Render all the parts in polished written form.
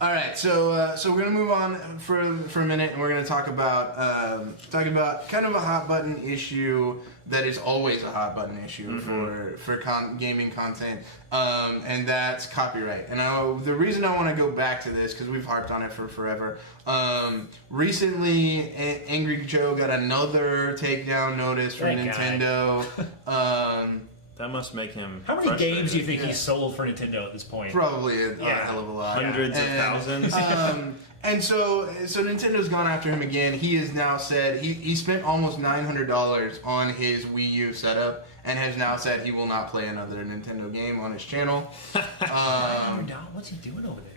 All right, so we're gonna move on for a minute, and we're gonna talk about kind of a hot button issue that is always a hot button issue for gaming content, and that's copyright. And the reason I want to go back to this, because we've harped on it for forever. Recently, Angry Joe got another takedown notice from Nintendo. That must make him. How many games do you think he's sold for Nintendo at this point? Probably a hell of a lot. Hundreds of thousands. And so Nintendo's gone after him again. He has now said he spent almost $900 on his Wii U setup, and has now said he will not play another Nintendo game on his channel. What's he doing over there?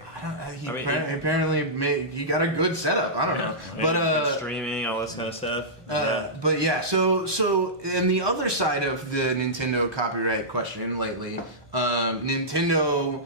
Apparently he got a good setup. I don't know, but streaming, all this kind of stuff. But yeah, so and the other side of the Nintendo copyright question lately, Nintendo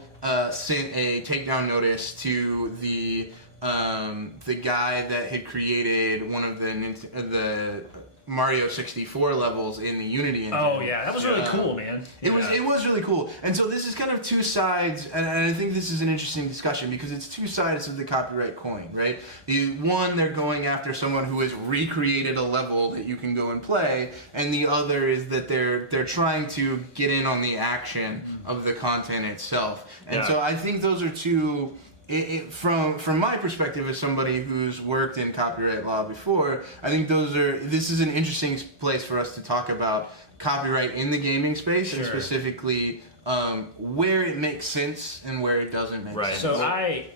sent a takedown notice to the guy that had created one of the Mario 64 levels in the Unity engine. Oh yeah, that was really cool, man. It was really cool. And so this is kind of two sides, and I think this is an interesting discussion because it's two sides of the copyright coin, right? The one, they're going after someone who has recreated a level that you can go and play, and the other is that they're trying to get in on the action of the content itself. And so I think those are two. From my perspective as somebody who's worked in copyright law before, I think this is an interesting place for us to talk about copyright in the gaming space, and specifically where it makes sense and where it doesn't make sense. So I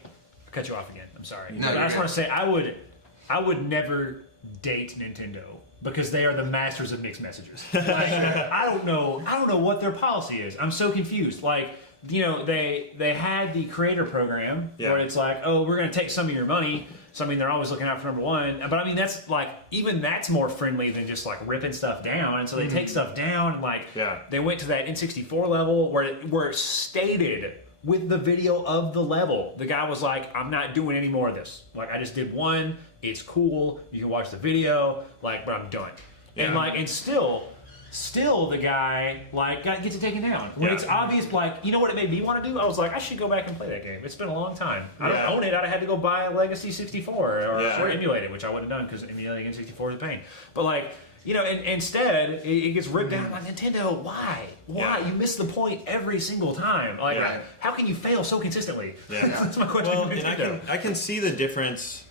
cut you off again. I'm sorry. No, I just want to say I would never date Nintendo, because they are the masters of mixed messages. Like, I don't know what their policy is. I'm so confused. Like, you know, they had the creator program where it's like, oh, we're going to take some of your money. So I mean, they're always looking out for number one. But I mean, that's like, even that's more friendly than just like ripping stuff down. And so they take stuff down, and like they went to that N64 level where it stated with the video of the level, the guy was like, I'm not doing any more of this. Like, I just did one. It's cool. You can watch the video. Like, but I'm done. And like, and still the guy like gets it taken down when it's obvious. Like, you know what it made me want to do? I was like, I should go back and play that game. It's been a long time. I don't own it. I'd have had to go buy a Legacy 64 or emulate it, which I would have done, because emulating N64 is a pain. But like, you know, and instead it gets ripped down by Nintendo. Why? You miss the point every single time. Like, how can you fail so consistently? That's my question. Well, and I can see the difference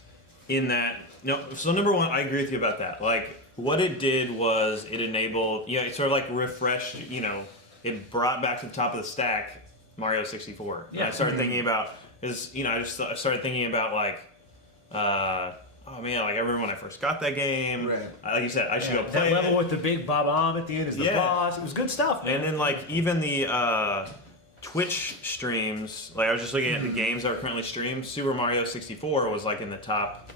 in that. No, so number one, I agree with you about that. Like, what it did was it enabled, it sort of like refreshed, it brought back to the top of the stack Mario 64. And I started thinking about, I started thinking about like, oh man, like I remember when I first got that game. Right. Like you said, I should go play that level with the big Bob-omb at the end is the boss. It was good stuff, man. And then like even the Twitch streams, like I was just looking at the games that are currently streamed. Super Mario 64 was like in the top,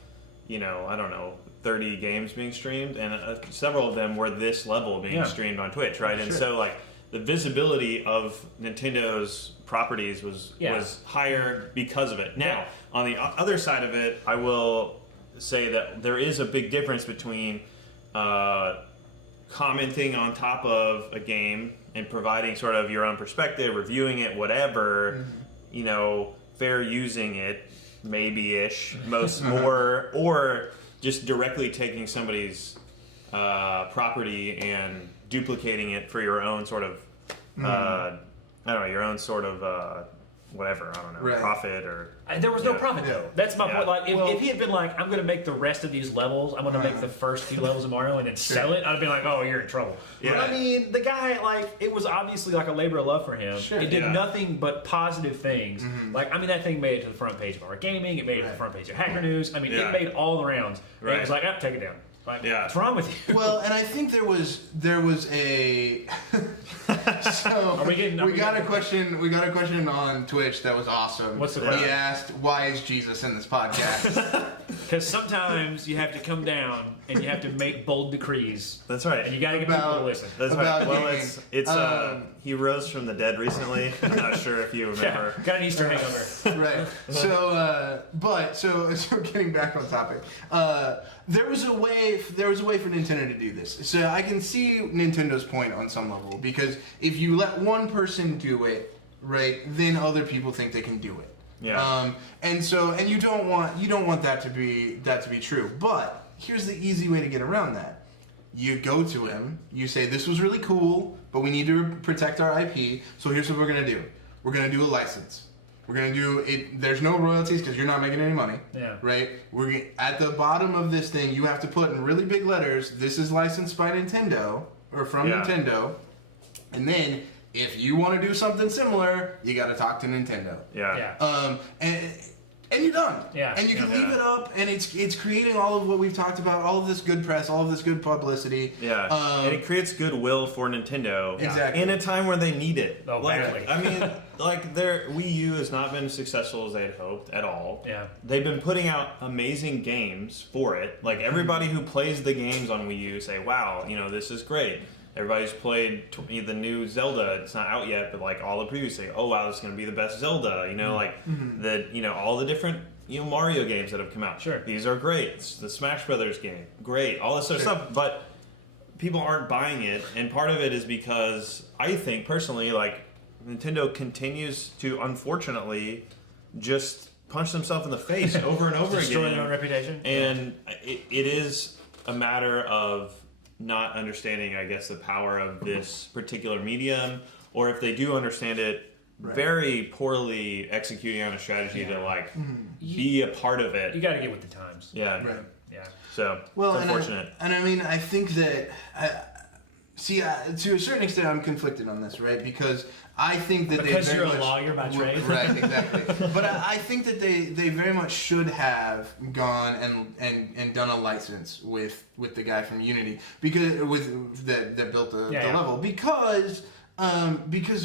I don't know, 30 games being streamed, and several of them were this level being streamed on Twitch, right? And so like the visibility of Nintendo's properties was higher because of it. Now, on the other side of it, I will say that there is a big difference between commenting on top of a game and providing sort of your own perspective, reviewing it, whatever, fair using it, maybe-ish, more, or just directly taking somebody's property and duplicating it for your own sort of, whatever, profit or... There was no profit, though. That's my point. Like, if he had been like, I'm going to make the rest of these levels, I'm going to make the first few levels of Mario and then sell it, I'd have been like, oh, you're in trouble. But I mean, the guy, like, it was obviously like a labor of love for him. It did nothing but positive things. Like, I mean, that thing made it to the front page of our gaming, it made it to the front page of Hacker News. I mean, it made all the rounds. And it was like, take it down. Like, what's wrong with you? Well, and I think there was a so we got a question on Twitch that was awesome. What's the question? He asked, why is Jesus in this podcast? Because sometimes you have to come down and you have to make bold decrees. That's right. And you got to get people to listen. That's right. Well, it's he rose from the dead recently. I'm not sure if you remember. Got an Easter hangover. Right. So getting back on topic. There was a way for Nintendo to do this. So I can see Nintendo's point on some level, because if you let one person do it, right, then other people think they can do it. Yeah. And you don't want that to be true. But here's the easy way to get around that. You go to him, you say, this was really cool, but we need to protect our IP, so here's what we're going to do. We're going to do a license. We're going to do it. There's no royalties because you're not making any money. Yeah. Right? At the bottom of this thing, you have to put in really big letters, this is licensed by Nintendo, or from Nintendo. And then, if you want to do something similar, you got to talk to Nintendo. Yeah. And you're done. Yeah. And you can leave it up, and it's creating all of what we've talked about, all of this good press, all of this good publicity. Yeah. And it creates goodwill for Nintendo. Exactly. In a time where they need it. Oh, badly. I mean, their Wii U has not been as successful as they had hoped at all. Yeah. They've been putting out amazing games for it. Like, everybody who plays the games on Wii U say, wow, this is great. Everybody's played the new Zelda. It's not out yet, but all the previews say, "Oh wow, this is going to be the best Zelda." All the different Mario games that have come out. Sure, these are great. It's the Smash Brothers game, great. All this other stuff, but people aren't buying it, and part of it is because I think personally, Nintendo continues to unfortunately just punch themselves in the face over and over again, destroy their own reputation, and it is a matter of not understanding, I guess, the power of this particular medium, or if they do understand it, very poorly executing on a strategy to be a part of it. You got to get with the times. Yeah. Right. Yeah. So it's unfortunate. And I mean, I think that to a certain extent, I'm conflicted on this, right? Because I think that because you're a lawyer by trade, right? Exactly. But I think that they very much should have gone and done a license with the guy from Unity because that built the level because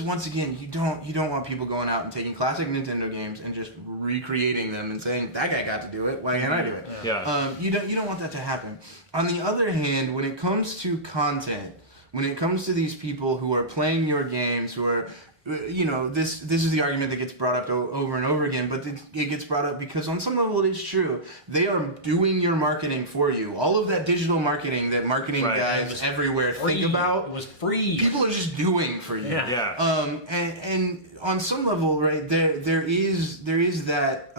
once again you don't want people going out and taking classic Nintendo games and just recreating them and saying that guy got to do it, why can't I do it? Yeah. You don't want that to happen. On the other hand, when it comes to content, when it comes to these people who are playing your games, who are, this is the argument that gets brought up over and over again, but it gets brought up because on some level it is true. They are doing your marketing for you. All of that digital marketing that marketing guys everywhere think about. It was free. People are just doing for you. Yeah. And on some level, right, there is that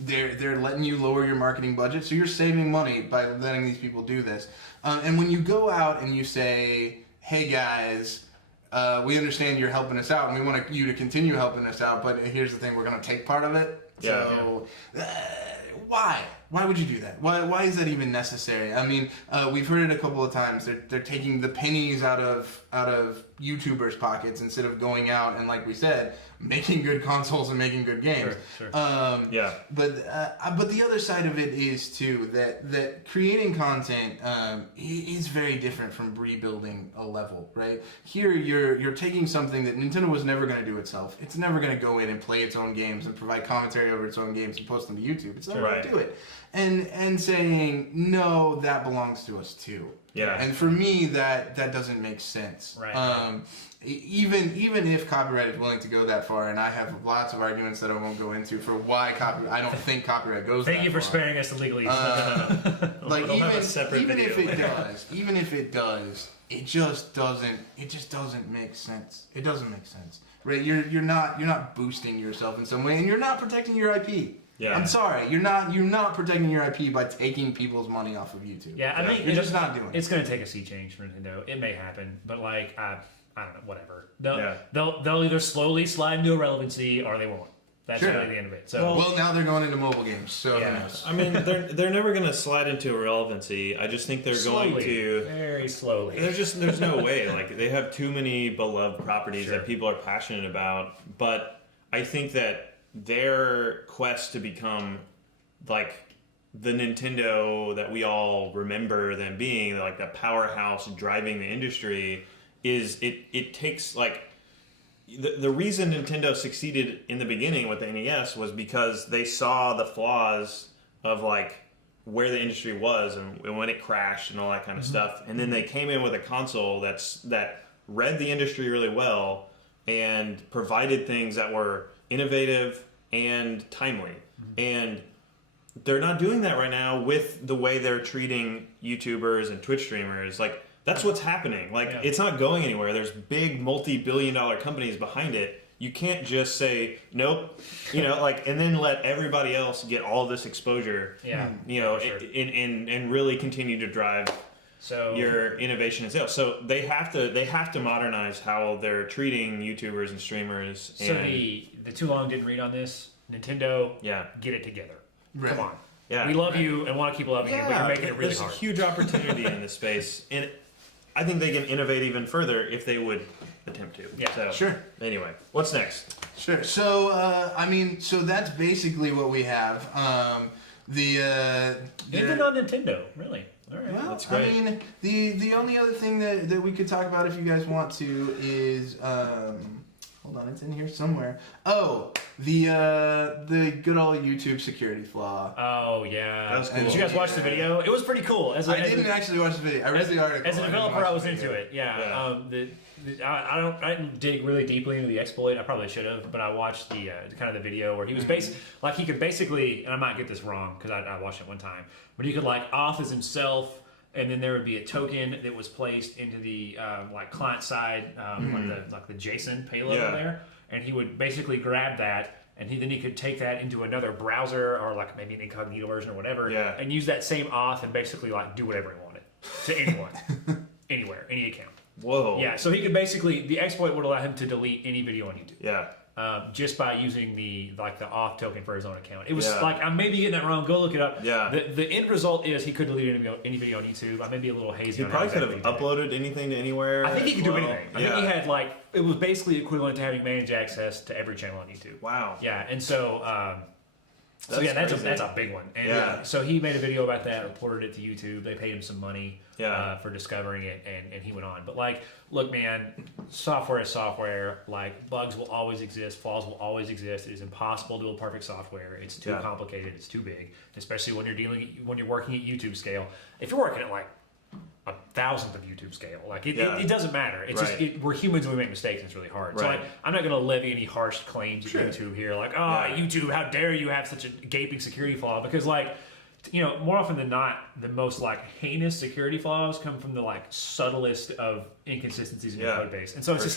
they're letting you lower your marketing budget, so you're saving money by letting these people do this. And when you go out and you say, hey guys, we understand you're helping us out and we want you to continue helping us out, but here's the thing, we're going to take part of it. So why? Why would you do that? Why is that even necessary? I mean, we've heard it a couple of times. They're taking the pennies out of YouTubers' pockets instead of going out and, like we said, making good consoles and making good games. Sure. But the other side of it is too that creating content is very different from rebuilding a level, right? Here you're taking something that Nintendo was never going to do itself. It's never going to go in and play its own games and provide commentary over its own games and post them to YouTube. It's never going to do it. And saying no, that belongs to us too. Yeah. And for me, that doesn't make sense. Right. Even if copyright is willing to go that far, and I have lots of arguments that I won't go into for why copyright. I don't think copyright goes. Thank that you for far. sparing us the legalese. Like We'll have a separate even video. if it does, it just doesn't make sense. It doesn't make sense, right? You're not boosting yourself in some way, and you're not protecting your IP. Yeah. I'm sorry, you're not protecting your IP by taking people's money off of YouTube. Yeah, I think you're just not doing it. It's going to take a sea change for Nintendo. It may happen, but I don't know, whatever. Yeah. They'll either slowly slide into irrelevancy or they won't. That's Sure. really the end of it. So Well, now they're going into mobile games, so Yeah. who knows? I mean, they're never going to slide into irrelevancy. I just think they're slowly, going to. very slowly. There's no way. Like, they have too many beloved properties Sure. that people are passionate about. But I think that their quest to become like the Nintendo that we all remember them being, like the powerhouse driving the industry, is it takes like the reason Nintendo succeeded in the beginning with the NES was because they saw the flaws of like where the industry was and when it crashed and all that kind of stuff, and then they came in with a console that read the industry really well and provided things that were innovative and timely. And they're not doing that right now with the way they're treating YouTubers and Twitch streamers. Like, that's what's happening. Like, It's not going anywhere. There's big multi-billion-dollar companies behind it. you can't just say nope, like, and then let everybody else get all this exposure. Yeah, sure. and really continue to drive your innovation and sales. So they have to modernize how they're treating YouTubers and streamers. So the too long didn't read on this. Nintendo, get it together. Right. Come on. Yeah. We love you and want to keep loving you, but you're making it really there's hard. a huge opportunity in this space, and I think they can innovate even further if they would attempt to. Yeah, so, sure. Anyway, what's next? Sure. So, so that's basically what we have. Even on Nintendo, really. All right. Well, That's great. I mean, the only other thing that we could talk about if you guys want to is hold on, it's in here somewhere. Oh, the good old YouTube security flaw. Oh yeah, that was cool. Did you guys watch the video? It was pretty cool. I didn't actually watch the video. I read the article. As a developer, I was into it. Yeah. I didn't dig really deeply into the exploit. I probably should have, but I watched the kind of the video where he was he could basically, and I might get this wrong because I watched it one time, but he could like auth as himself, and then there would be a token that was placed into the client side, like the JSON payload there, and he would basically grab that. And then he could take that into another browser or like maybe an incognito version or whatever, and use that same auth and basically like do whatever he wanted to anyone, anywhere, any account. Whoa. Yeah, so he could basically, the exploit would allow him to delete any video on YouTube. Yeah. Just by using the auth token for his own account. It was I may be getting that wrong. Go look it up. Yeah. The end result is he could delete any video on YouTube. I may be a little hazy. He probably could have uploaded anything to anywhere. I think he could do anything. I think he had it was basically equivalent to having managed access to every channel on YouTube. Wow. Yeah, and so. That's a big one. And so he made a video about that, reported it to YouTube. They paid him some money for discovering it, and he went on. But look, man, software is software. Like bugs will always exist, flaws will always exist. It is impossible to build perfect software. It's too complicated. It's too big, especially when you're working at YouTube scale. If you're working at like 1,000th of YouTube scale, it doesn't matter. It's just we're humans and we make mistakes and it's really hard. Right. So I'm not going to levy any harsh claims at YouTube here, YouTube, how dare you have such a gaping security flaw? Because more often than not, the most heinous security flaws come from the subtlest of inconsistencies in your code base, and so it's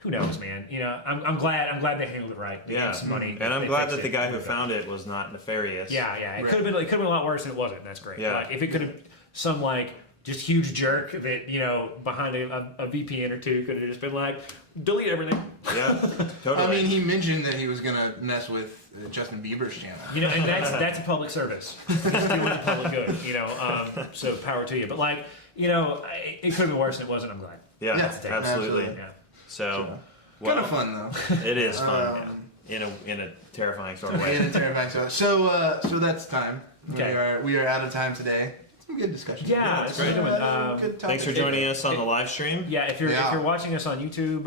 who knows, man? I'm glad they handled it right. They gave him some money, and I'm glad that the guy who found it was not nefarious. Yeah. It could have been a lot worse, and it wasn't. That's great. Yeah. If it could have some just huge jerk that behind a VPN or two could have just been delete everything. Yeah, totally. I mean, he mentioned that he was gonna mess with Justin Bieber's channel. And that's a public service. He's doing the public good. So power to you. But it could have been worse than it wasn't. I'm glad. Yeah, absolutely. absolutely. Yeah. So Kind of fun though. It is fun in a terrifying sort of way. In a terrifying sort. So that's time. Okay. We are out of time today. Some good discussion. Yeah, that's great. Good Thanks for joining us on the live stream. Yeah, if you're watching us on YouTube,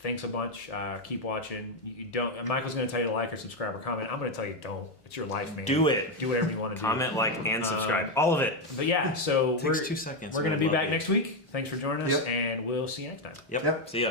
thanks a bunch. Keep watching. You don't. Michael's going to tell you to like or subscribe or comment. I'm going to tell you don't. It's your life, man. Do it. Do whatever you want to do. Comment, and subscribe. All of it. But yeah, so Takes 2 seconds. We're going to be back next week. Thanks for joining us, and we'll see you next time. Yep. See ya.